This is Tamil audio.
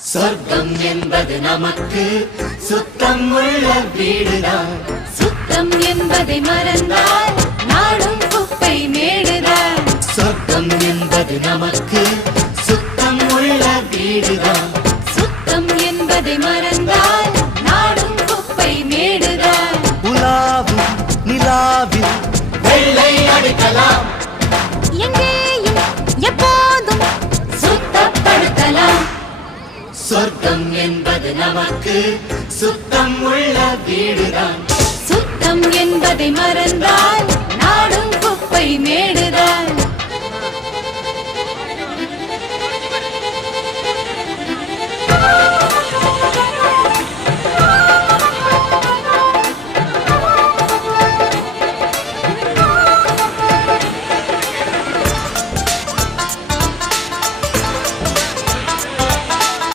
சொர்க்கம் என்பது நமக்கு சுத்தம் உள்ள வீடுதான். சுத்தம் என்பதை மறந்தால் நாடும் குப்பை மேடுதான். சொர்க்கம் என்பது நமக்கு சுத்தம் உள்ள வீடுதான். சுத்தம் என்பதை மறந்தால் நாடும் குப்பை மேடுதான். உலாவும் நிலாவில் வெள்ளை அடிக்கலாம், எங்கேயும் எப்போதும் சுத்தப்படுத்தலாம். சொர்க்கம் என்பது நமக்கு சுத்தம் உள்ள வீடுதான். சுத்தம் என்பதை மறந்தால் நாடும் குப்பை மேடுதான்.